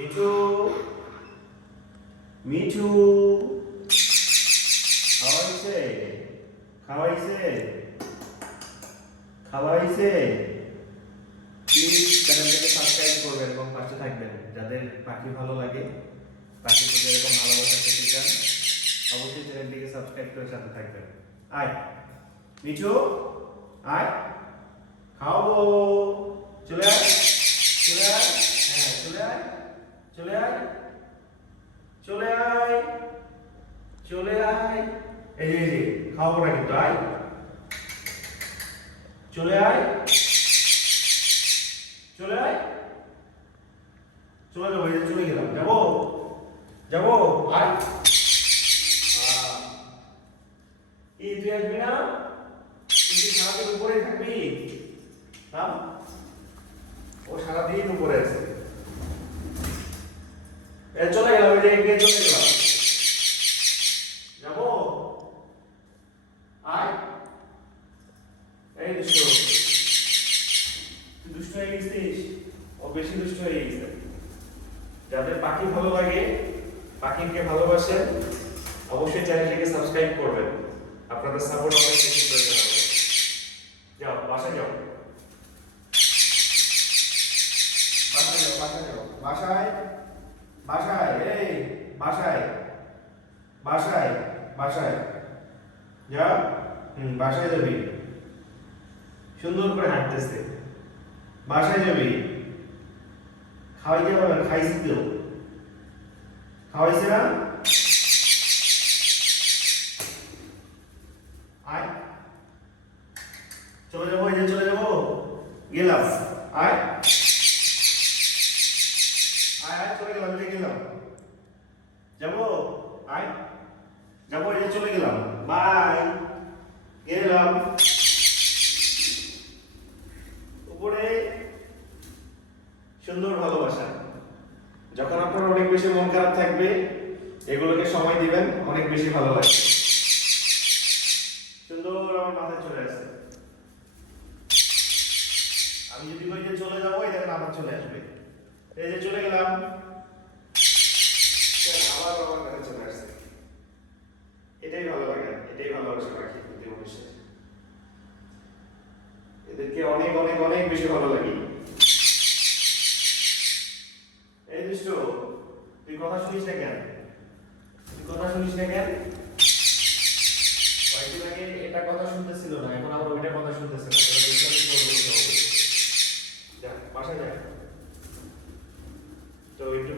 মিঠু মিঠু। খাওয়াইছে? খাওয়াইছে? খাওয়াইছে? প্লিজ চ্যানেলটাকে সাবস্ক্রাইব করবেন এবং পাশে থাকবেন যাদের পাখি ভালো লাগে। পাখি যদি এরকম ভালোবাসা পেতে চান, অবশ্যই চ্যানেলটিকে সাবস্ক্রাইব করে সাথে থাকবেন। আয়। মিঠু, আয়। খাওয়াবো। চলে আয়। চলে আয়। হ্যাঁ চলে আয়। চলে আয়। চলে আয়। চলে আয়। এই এই যে খাওয়াবো না কিন্তু, আয়। চলে আয়। চলে আয়। চলে যাব, এই যে চলে গেলাম। যাব? যাব? আয়। এই তুই আসবি না? তুই সারাদিন উপরে থাকবি? হ্যাঁ? ও সারাদিন উপরে আছে। চলে গেলাম যে এগিয়ে চলে গেলাম যাব? আয়। এই তুই দুষ্ট হয়ে গেছিস? ও বেশি দুষ্ট হয়ে গেছে। যাদের পাখি ভালো লাগে, পাখিকে ভালোবাসেন অবশ্যই চ্যানেলটিকে সাবস্ক্রাইব করবেন। আপনাদের সাপোর্ট অনেক হবে। যাও, বাসায় যাও। বাসায় যাও বাসায় যাও। বাসায়? বাসায় এই বাসায় বাসায় বাসায়। যা হুম বাসায় যাবি। সুন্দর করে হাঁটতেছে। বাসায় যাবি। খাওয়াইতে হবে না, খাইছি তো। খাওয়াইছে না? আয়। চলে যাব এই যে চলে যাব। গেলাম। আয়। আয় আয়, চলে গেলাম এই গেলাম। যাব? আয়। যাব, এই যে চলে গেলাম। বাই। গেলাম। উপরে সুন্দর ভালোবাসা। যখন আপনার অনেক বেশি মন খারাপ থাকবে, এগুলোকে সময় দিবেন, অনেক বেশি ভালো লাগবে। সুন্দর আমার মাথায় চলে আসে আমি যদি কই যে চলে যাব এই দেখেন আবার চলে আসবে। এই যে চলে গেলাম। আবার আমার কাছে চলে আসছে। এটাই ভালো লাগে, এটাই ভালোবাসা রাখি প্রতি মানুষের এদেরকে অনেক অনেক অনেক বেশি ভালো লাগে। এই দুষ্ট, তুই কথা শুনিস না কেন? তুই কথা শুনিস না কেন? কয়েকদিন আগে এটা কথা শুনতেছিল না এখন আবার ওইটা কথা শুনতেছে না তোরা দুজনেই করবি তো হবে।